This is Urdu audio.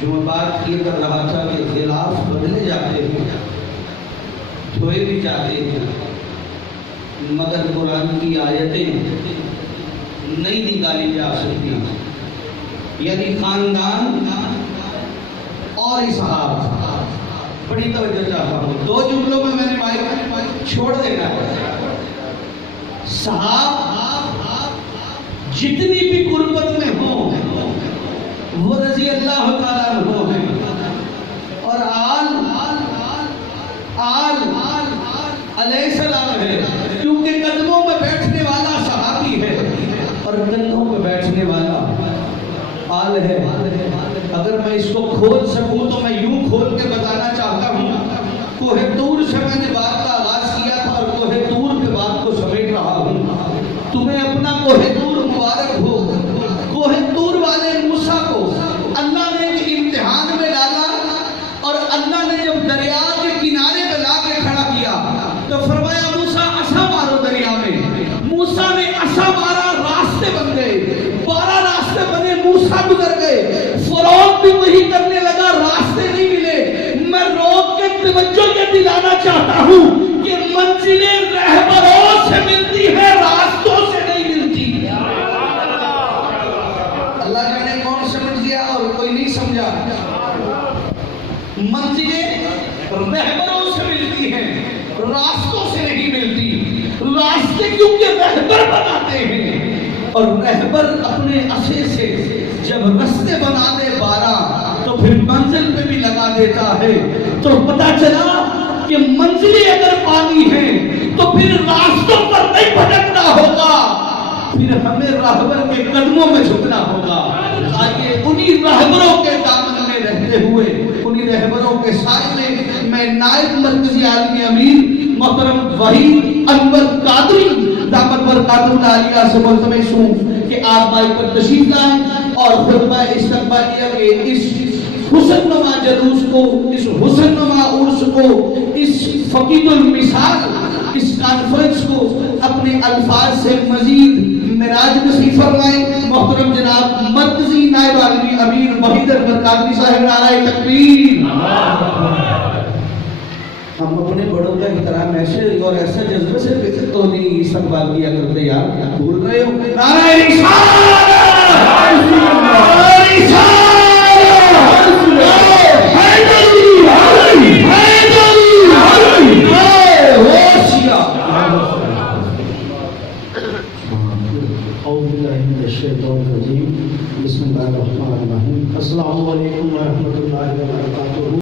جو میں بات یہ کر رہا تھا کہ غلاف بدلے جاتے ہیں، دھوئے بھی جاتے ہیں، مگر قرآن کی آیتیں نہیں نکالی جا سکتی. یعنی خاندان اور اسحاق. بڑی توجہ چاہتا ہوں، 2 جملوں میں نے مائک چھوڑ دینا ہے. صحابہ جتنی بھی قربت میں ہوں وہ رضی اللہ تعالیٰ عنہ ہیں، اور آل علیہ السلام ہے، کیونکہ قدموں میں بیٹھنے والا صحابی ہے اور کندھوں میں بیٹھنے والا آل ہے. اگر میں اس کو کھول سکوں تو میں یوں کھول کے بتانا چاہتا ہوں. کوہ طور سے میں نے بات کا آغاز کیا تھا اور کوہ طور کے بات کو سمیٹ رہا ہوں. تمہیں اپنا کوہ طور مبارک ہو. کوہ طور والے موسیٰ کو اللہ نے ایک امتحان میں ڈالا، اور اللہ نے جب دریا کے کنارے پہ لا کے کھڑا کیا تو فرمایا موسیٰ عصا مارو دریا میں. موسیٰ نے عصا مارا، راستے بن گئے. 12 راستے بنے، موسیٰ گزر گئے. فرعون بھی وہی کرنے لگا، راستے نہیں ملے. میں روک کے توجہ یہ دلانا چاہتا ہوں کہ منزلیں رہبروں سے ملتی ہے، راستوں سے نہیں ملتی. اللہ جانے کون سمجھ گیا اور کوئی نہیں سمجھا. منزلیں رہبروں سے ملتی ہیں، راستوں سے نہیں ملتی. راستے کیونکہ رہبر بناتے ہیں، اور رہبر اپنے عصے سے جب رستے بنا دے 12 تو پھر منزل پہ بھی لگا دیتا ہے. تو پتا چلا کہ منزلیں اگر پانی ہیں تو پھر راستوں پر نہیں بھٹکنا ہوگا، پھر ہمیں راہبر کے قدموں میں جھکنا ہوگا. آئیے انہی راہبروں کے دامن میں رہتے ہوئے، انہی رہبروں کے سائے میں نائب مرکزی عالمی امیر محترم وحید انور قادری دامت برکاتہ العالیہ سے ملتمس ہوں کہ آپ مائک پر تشریف لائیں اور خطبہ استقبالیہ کے اس حسن نما جلوس کو، اس حسن نما عرس کو، اس فقید المثال اس کانفرنس کو اپنے الفاظ سے مزید معراج نصیب فرمائیں. محترم جناب مرکزی نائب عالمی امیر وحید انور قادری صاحب، نعرہ تکبیر. ہم اپنے بڑوں کا احترام ایسے اور ایسا جذبے سے تو نہیں استقبال کیا کرتے یار، بھول رہے ہو. نعرہ رسالت، بسم اللہ الرحمن الرحیم. السلام علیکم ورحمۃ اللہ